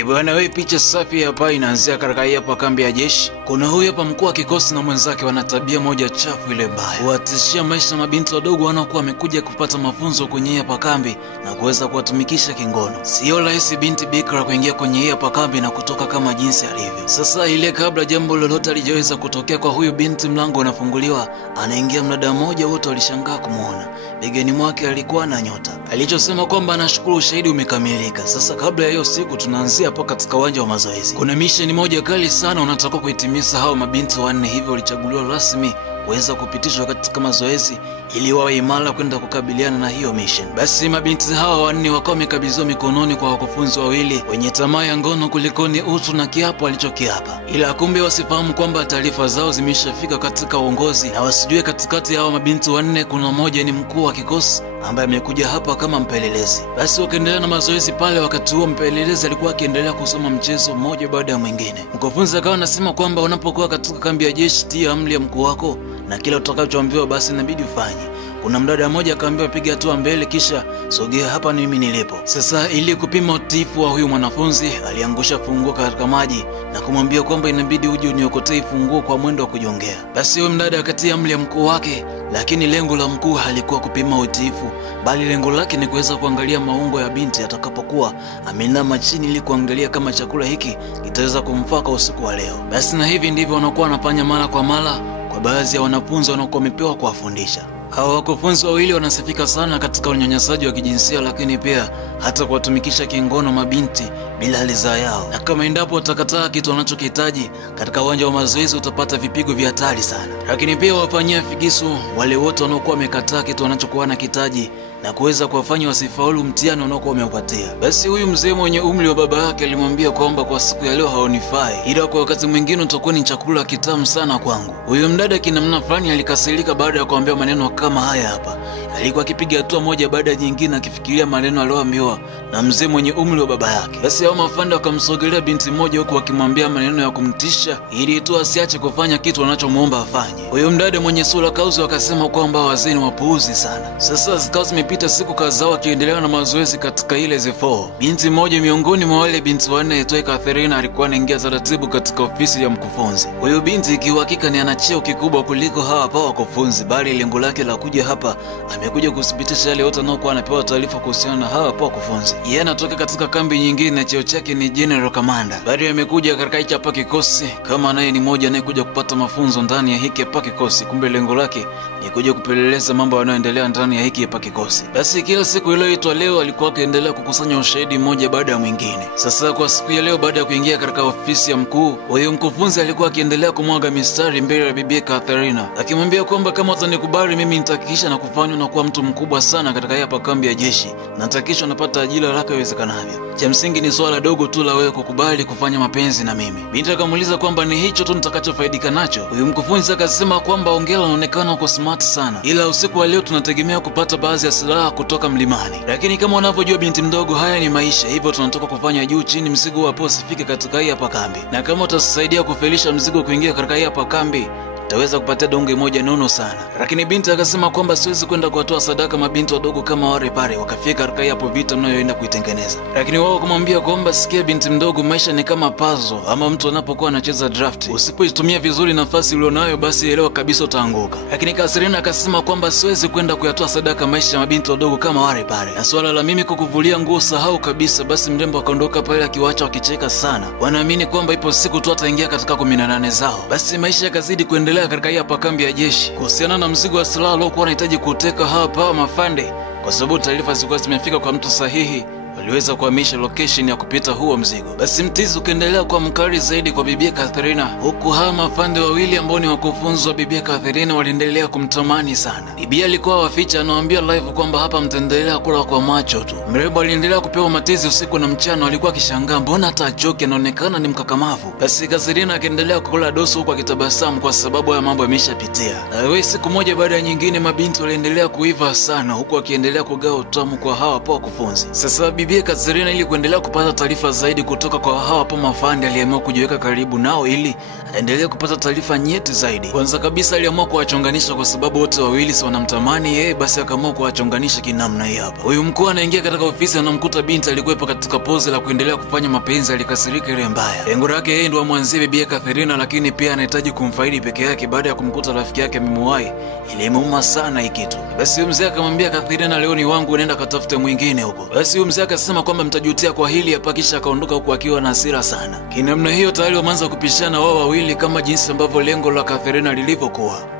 Bwana wewe, picha safi hapa inaanzia katika hapa kambi ya jeshi. Kuna huyu hapa mkuu wa kikosi na mwenzake wana tabia moja chafu ile mbaya. Huwatishia maisha mabinti wadogo wanaokuwa wamekuja kupata mafunzo kwenye hapa kambi na kuweza kuwatumikisha kingono. Sio rahisi binti bikra kuingia kwenye hapa kambi na kutoka kama jinsi alivyo. Sasa ile kabla jambo lolote alijaweza kutokea kwa huyu binti, mlango unafunguliwa, anaingia mdada mmoja, wote walishangaa kumuona. Begani mwake alikuwa na nyota. Alichosema kwamba anashukuru ushahidi umekamilika. Sasa kabla ya hiyo siku tunaanzia hapa katika uwanja wa mazoezi. Kuna mission moja kali sana unataka kuitimiza. Hao mabinti wanne hivyo walichaguliwa rasmi kuweza kupitishwa katika mazoezi ili wawe imara kwenda kukabiliana na hiyo mission. Basi mabinti hawa wanne wakawa wamekabidhiwa mikononi kwa wakufunzi wawili wenye tamaa ya ngono kulikoni utu na kiapo alichokiapa. Ila kumbe wasifahamu kwamba taarifa zao zimeshafika katika uongozi na wasijue katikati ya hao mabinti wanne kuna mmoja ni mkuu wa kikosi ambaye amekuja hapa kama mpelelezi. Basi wakaendelea na mazoezi pale. Wakati huo mpelelezi alikuwa akiendelea kusoma mchezo mmoja baada ya mwingine. Mkufunzi akawa anasema kwamba unapokuwa katika kambi ya jeshi, tia amri ya mkuu wako na kila utakachoambiwa basi inabidi ufanye. Kuna mdada mmoja akaambiwa piga hatua mbele kisha sogea hapa mimi nilipo. Sasa ili kupima utiifu wa huyu mwanafunzi, aliangusha funguo katika maji na kumwambia kwamba inabidi uje uniokotee funguo kwa mwendo wa kujongea. Basi huyu mdada akatia amri ya mkuu wake, lakini lengo la mkuu halikuwa kupima utiifu, bali lengo lake ni kuweza kuangalia maungo ya binti atakapokuwa ameinama chini ili kuangalia kama chakula hiki kitaweza kumfaa kwa usiku wa leo. Basi na hivi ndivyo wanakuwa wanafanya mara kwa mara kwa baadhi ya wanafunzi wanaokuwa wamepewa kuwafundisha. Hawa wakufunzi wawili wanasifika sana katika unyanyasaji wa kijinsia, lakini pia hata kuwatumikisha kingono mabinti bila ridhaa yao. Na kama endapo utakataa kitu wanachokihitaji katika uwanja wa mazoezi, utapata vipigo vya hatari sana. Lakini pia wafanyia figisu wale wote wanaokuwa wamekataa kitu wanachokuwa wanakihitaji na kuweza kuwafanya wasifaulu mtihani wanaokuwa wameupatia. Basi huyu mzee mwenye umri wa baba yake alimwambia kwamba kwa siku ya leo haonifai, ila kwa wakati mwingine utakuwa ni chakula kitamu sana kwangu. Huyu mdada kinamna fulani alikasirika baada ya kuambia maneno kama haya hapa. Alikuwa akipiga hatua moja baada ya nyingine akifikiria maneno aliyoambiwa na mzee mwenye umri wa baba yake. Basi hao mafanda wakamsogelea binti mmoja huko wakimwambia maneno ya kumtisha ili tu asiache kufanya kitu wanachomuomba afanye. Huyo mdada mwenye sura kauzi wakasema kwamba wazee ni wapuuzi sana. Sasa zikawa zimepita siku kadhaa wakiendelea na mazoezi katika ile Z4. Binti mmoja miongoni mwa wale binti wanne aitwaye Catherine alikuwa anaingia taratibu katika ofisi ya mkufunzi. Huyo binti kiuhakika ni ana cheo kikubwa kuliko hawa hapa wakufunzi, bali lengo lake la kuja hapa amekuja kudhibitisha yale yote anayokuwa anapewa taarifa kuhusiana na hawa hapa wakufunzi. Yeye anatoka katika kambi nyingine na cheo chake ni General Commander. Bado amekuja katika hiki hapa kikosi kama naye ni mmoja anayekuja kupata mafunzo ndani ya hiki hapa kikosi. Kumbe lengo lake ni kuja kupeleleza mambo yanayoendelea ndani ya hiki hapa kikosi. Basi kila siku iliyoitwa leo alikuwa akiendelea kukusanya ushahidi mmoja baada ya mwingine. Sasa kwa siku ya leo, baada ya kuingia katika ofisi ya mkuu, huyo mkufunzi alikuwa akiendelea kumwaga mistari mbele ya bibi Catherine, akimwambia kwamba kama utanikubali mimi nitahakikisha na kufanywa na kuwa mtu mkubwa sana katika hapa kambi ya jeshi, na nitahakikisha napata ajira lako iwezekanavyo. Cha msingi ni swala dogo tu la wewe kukubali kufanya mapenzi na mimi. Binti akamuuliza kwamba ni hicho tu nitakachofaidika nacho. Huyo mkufunzi akasema kwamba ongea, unaonekana uko smart sana, ila usiku wa leo tunategemea kupata baadhi ya silaha kutoka mlimani. Lakini kama unavyojua binti mdogo, haya ni maisha, hivyo tunatoka kufanya juu chini mzigo wapo usifike katika hii hapa kambi. Na kama utasaidia kufelisha mzigo kuingia katika hii hapa kambi, utaweza kupatia donge moja nono sana. Lakini binti akasema kwamba siwezi kwenda kuwatoa sadaka mabinti wadogo kama wale pale wakafika katika hapo vita mnayoenda kuitengeneza. Lakini wao kumwambia kwamba sikia binti mdogo, maisha ni kama puzzle ama mtu anapokuwa anacheza draft. Usipoitumia vizuri nafasi ulionayo, basi elewa kabisa utaanguka. Lakini Catherine akasema kwamba siwezi kwenda kuyatoa sadaka maisha ya mabinti wadogo kama wale pale. Na swala la mimi kukuvulia nguo sahau kabisa. Basi mrembo akaondoka pale akiwaacha wakicheka sana. Wanaamini kwamba ipo siku tu ataingia katika 18 zao. Basi maisha yakazidi kuendelea katika hapa kambi ya jeshi kuhusiana na mzigo wa silaha aliokuwa anahitaji kuteka hapa mafande. Kwa sababu taarifa zilikuwa zimefika kwa mtu sahihi, waliweza kuhamisha location ya kupita huo mzigo. Basi mtizi ukaendelea kwa mkali zaidi kwa bibi Catherine, huku hawa mafande wawili ambao ni wakufunzi wa bibi Catherine waliendelea kumtamani sana. Bibi alikuwa waficha, anawaambia live kwamba hapa mtaendelea kula kwa macho tu. Mrembo aliendelea kupewa matizi usiku na mchana, walikuwa akishangaa mbona hata achoki, anaonekana ni mkakamavu. Basi Catherine akaendelea kukula dosu huku akitabasamu kwa sababu ya mambo yameshapitia. Wewe siku moja baada ya nyingine mabinti waliendelea kuiva sana huku akiendelea kugawa utamu kwa hawa hapo wakufunzi. Sasa bibi Catherine ili kuendelea kupata taarifa zaidi kutoka kwa hawa hapo mafandi aliamua kujiweka karibu nao ili anaendelea kupata taarifa nyeti zaidi. Kwanza kabisa aliamua kuwachonganisha kwa sababu wote wawili si wanamtamani yeye, basi akaamua kuwachonganisha kinamna hii hapa. Huyu mkuu anaingia katika ofisi, anamkuta binti alikuwepo katika pose la kuendelea kufanya mapenzi. Alikasirika ile mbaya. Lengo lake yeye ndo amwanzie bibi Catherine, lakini pia anahitaji kumfaidi peke yake baada ya kumkuta rafiki yake amemuwahi. Ilimuuma sana hii kitu. Basi huyu mzee akamwambia Catherine, leo ni wangu, nenda katafute mwingine huko. Basi huyu mzee akasema kwamba mtajutia kwa hili hapa, kisha akaondoka huko akiwa na hasira sana. Kinamna hiyo tayari wameanza kupishana wao wawili kama jinsi ambavyo lengo la Catherine lilivyokuwa.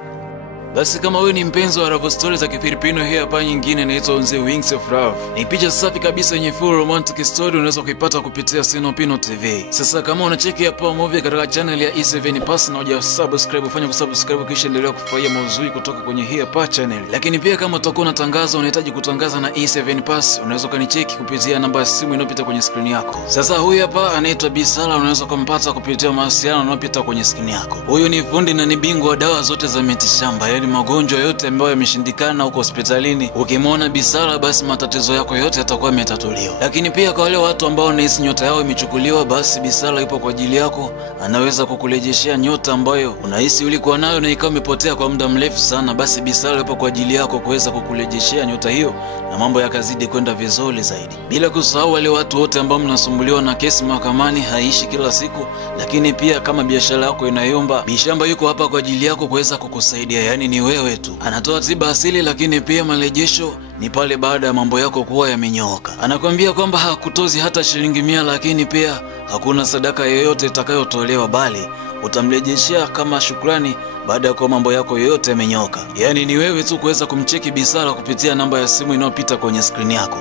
Basi kama wewe ni mpenzi wa love stories za Kifilipino, hii hapa nyingine inaitwa On the Wings of Love. Ni picha safi kabisa yenye full romantic story, unaweza kuipata kupitia Sinopino TV. Sasa kama unacheki hapa movie katika channel ya E7 Pass na hujasubscribe, fanya kusubscribe kisha endelea kufurahia mauzui kutoka kwenye hii hapa channel. Lakini pia kama utakuwa unatangaza, unahitaji kutangaza na E7 Pass, unaweza kanicheki kupitia namba ya simu inayopita kwenye screen yako. Sasa huyu hapa anaitwa Bisala, unaweza kumpata kupitia mawasiliano yanayopita kwenye screen yako. Huyu ni fundi na ni bingwa wa dawa zote za mitishamba, magonjwa yote ambayo yameshindikana huko hospitalini. Ukimwona Bisala basi matatizo yako yote yatakuwa yametatuliwa. Lakini pia kwa wale watu ambao wanahisi nyota yao imechukuliwa, basi Bisala yupo kwa ajili yako. Anaweza kukurejeshea nyota ambayo unahisi ulikuwa nayo na ikawa imepotea kwa muda mrefu sana. Basi Bisala yupo kwa ajili yako kuweza kukurejeshea nyota hiyo na mambo yakazidi kwenda vizuri zaidi. Bila kusahau wale watu wote ambao mnasumbuliwa na kesi mahakamani, haishi kila siku. Lakini pia kama biashara yako inayomba, Bishamba yuko hapa kwa ajili yako kuweza kukusaidia. Yani ni wewe tu. Anatoa tiba asili, lakini pia marejesho ni pale baada ya mambo yako kuwa yamenyooka. Anakuambia kwamba hakutozi hata shilingi 100, lakini pia hakuna sadaka yoyote itakayotolewa, bali utamrejeshea kama shukrani baada ya kwa mambo yako yote yamenyooka. Yani ni wewe tu kuweza kumcheki Bisala kupitia namba ya simu inayopita kwenye screen yako.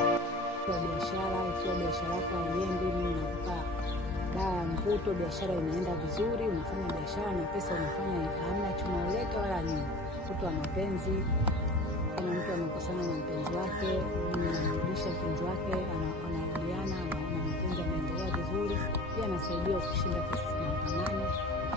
Biashara inaenda vizuri, unafanya biashara na pesa unafanya, hamna chuma uleta wala nini. Mtu wa mapenzi, kama mtu amekosana na mpenzi wake, anamrudisha mpenzi wake, anarudiana na mapenzi yanaendelea vizuri. Pia anasaidia kushinda kesi mahakamani,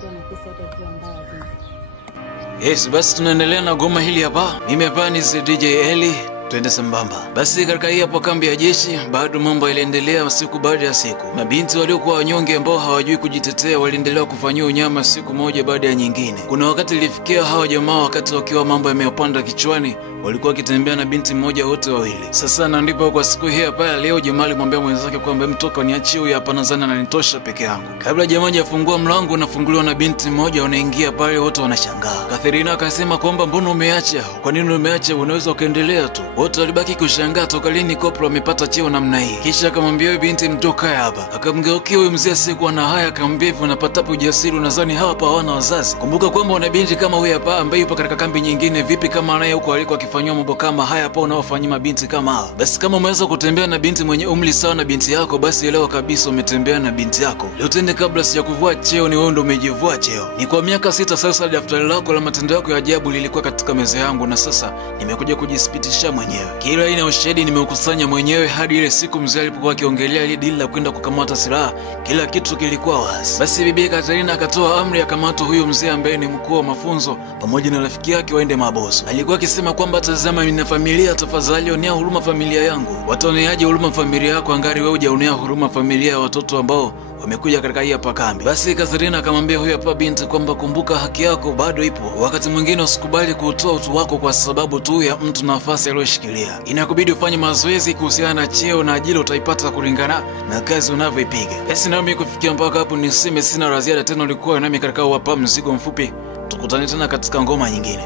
pia na kesi hata ikiwa mbaya vipi. Yes, basi tunaendelea na goma hili hapa. Mimi hapa ni DJ Eli. Twende sambamba. Basi katika hii hapo kambi ya jeshi, bado mambo yaliendelea siku baada ya siku. Mabinti waliokuwa wanyonge ambao hawajui kujitetea waliendelea kufanywa unyama siku moja baada ya nyingine. Kuna wakati ilifikia hawa jamaa, wakati wakiwa mambo yamewapanda kichwani, walikuwa wakitembea na binti mmoja wote wawili. Sasa na ndipo kwa siku hii hapa ya leo, jamaa alimwambia mwenzake kwamba mtoka niachie huyu hapa, nadhani ananitosha peke yangu. Kabla jamaa hajafungua mlango, unafunguliwa na binti mmoja, wanaingia pale wote wanashangaa. Catherine akasema kwamba mbona umeacha? Kwa nini umeacha? Unaweza ukaendelea tu. Wote walibaki kushangaa toka lini koplo amepata cheo namna hii. Kisha akamwambia huyu binti mtoka hapa. Akamgeukia huyu mzee asiyekuwa na haya akamwambia hivyo, unapata ujasiri, unadhani hapa hawana wazazi? Kumbuka kwamba una binti kama huyu hapa ambaye yupo katika kambi nyingine, vipi kama naye huko aliko akifanywa mambo kama haya hapa unaofanyia mabinti kama hawa? Basi kama umeweza kutembea na binti mwenye umri sawa na binti yako, basi elewa kabisa umetembea na binti yako. Leo tende kabla sijakuvua cheo, ni wewe ndio umejivua cheo. Ni kwa miaka 6 sasa daftari lako la matendo yako ya ajabu lilikuwa katika meza yangu, na sasa nimekuja kujisipitisha mwenyewe. Kila aina ya ushahidi nimeukusanya mwenyewe hadi ile siku mzee alipokuwa akiongelea ile deal la kwenda kukamata silaha, kila kitu kilikuwa wazi. Basi bibi Catherine akatoa amri ya kamata huyo mzee ambaye ni mkuu wa mafunzo pamoja na rafiki yake waende maboso. Alikuwa akisema kwamba tazama, nina familia, tafadhali onea huruma familia yangu. Wataoneaje huruma familia yako angari wewe hujaonea huruma familia ya watoto ambao wamekuja katika hii hapa kambi? Basi Catherine akamwambia huyo hapa binti kwamba kumbuka, haki yako bado ipo. Wakati mwingine usikubali kutoa utu wako kwa sababu tu ya mtu nafasi aliyoshikilia. Inakubidi ufanye mazoezi kuhusiana na cheo na ajira utaipata kulingana na kazi unavyoipiga. Basi nami kufikia mpaka hapo niseme sina la ziada tena. Ulikuwa nami katika hapa mzigo mfupi. Tukutane tena katika ngoma nyingine.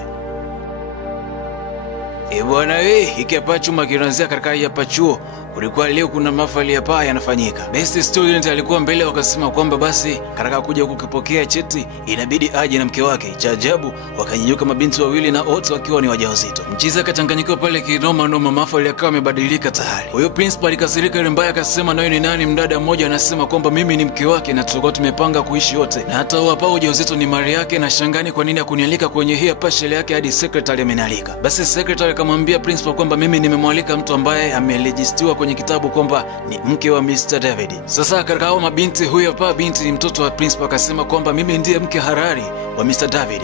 Bwana hiki hapa chuma kinaanzia katika hii hapa chuo. Kulikuwa leo kuna mahafali hapa yanafanyika. Best student alikuwa mbele, wakasema kwamba basi katika kuja kukipokea cheti inabidi aje na mke wake. Cha ajabu wakanyanyuka mabinti wawili na wote wakiwa ni wajawazito. Mchiza akachanganyikiwa pale kinoma noma, mahafali yakawa yamebadilika tayari. Huyo principal akasirika ile mbaya, akasema nawe ni nani? Mdada mmoja anasema kwamba mimi ni mke wake na tulikuwa tumepanga kuishi wote, na hata hapa ujauzito ni mali yake, na shangani kwa nini akunialika kwenye hii hapa shele yake hadi secretary amenalika. Basi secretary akamwambia principal kwamba mimi nimemwalika mtu ambaye amerejistiwa kwenye kitabu kwamba ni mke wa Mr. David. Sasa katika hao mabinti, huyo hapa binti ni mtoto wa principal, akasema kwamba mimi ndiye mke halali wa Mr. David.